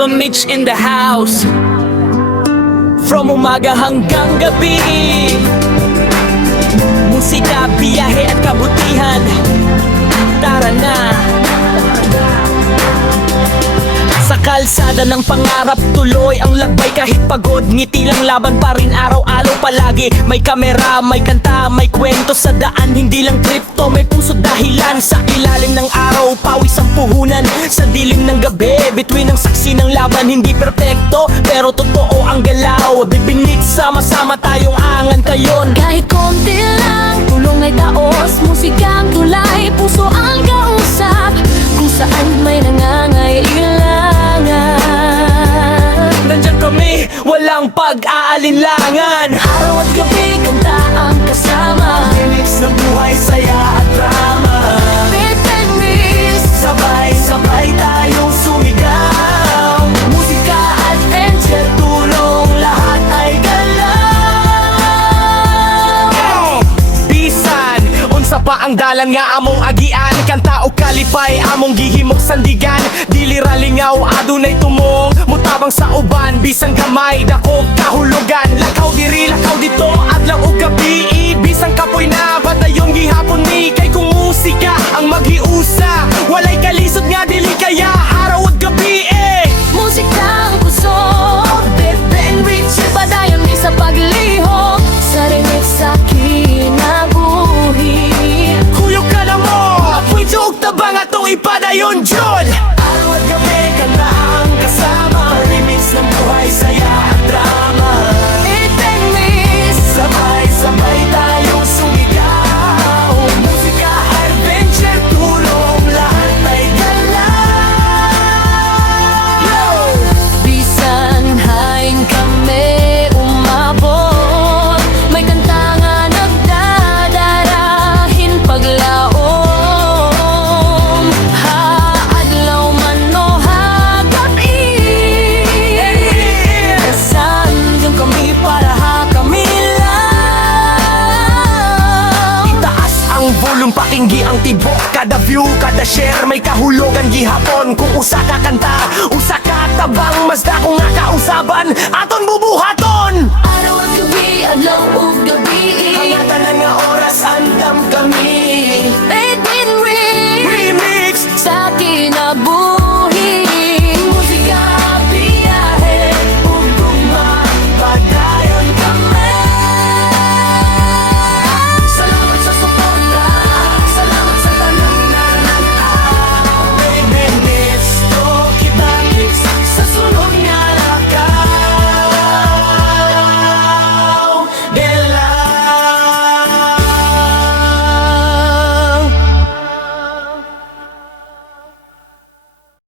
Baba Mitch in the house. From umaga hanggang gabi, musika, biyahe at kabutihan. Tara na. Sa kalsada ng pangarap, tuloy ang lagbay. Kahit pagod, ngiti lang, laban pa rin araw-araw palagi. May kamera, may kanta, may kwento sa daan. Hindi lang kripto, may puso dahilan. Sa ilalim ng araw, pawis ang puhunan. Sa dilim ng gabi, between ang saksi ng laban. Hindi perpekto, pero totoo ang galaw. Bibinit, sama-sama tayong angan kayon. Kahit konti lang, tulong ay taos. Musikang tulay, puso ang kausap. Kung saan may nangangailangan, nandiyan kami, walang pag-aalinlangan. araw at gabi, kanta ang kasama. Remix ng buhay, saya at drama. Beat and mix, Sabay-sabay tayong sumigaw. Musika, adventure, tulong, lahat ay galaw. Bisan, unsa pa ang dalan nga among agian. Kanta o kalipay, among gihimok sandigan. Dili ra lingaw, adunay tumong mutabang sa uban, bisan gamay, dako kahulugan. Lakaw diri, lakaw dito, adlaw o gabi. Bisan kapoy na, batayon gihapon ni. Kay kung musika ang maghiusa, walay kalisod nga dili kaya araw at gabi musika ang puso. Beat and mix, padayon ni sa paglihok. Sa remix sa kinabuhi. Kuyog ka na mo, apoy tuog tabang atong ipadayon jud. Araw at gabi, kanta ang kasama. Remix ng buhay, saya at drama. Beat and mix, Sabay-sabay tayong sumigaw. Musika, adventure, tulong, lahat ay galaw. bisan haing kami umabot. May kanta nga nagdadarahin paglaom. Haadlaw man o hagabi, sandyan kami para kami lang. Itaas ang volume, pakinggi ang tibok. Kada view, kada share, may kahulugan gihapon. Kung usa ka kanta, usa ka tabang, mas dako nga kausaban, aton bubuhaton. Araw at gabi, adlaw ug gabi, Hangatan nga oras,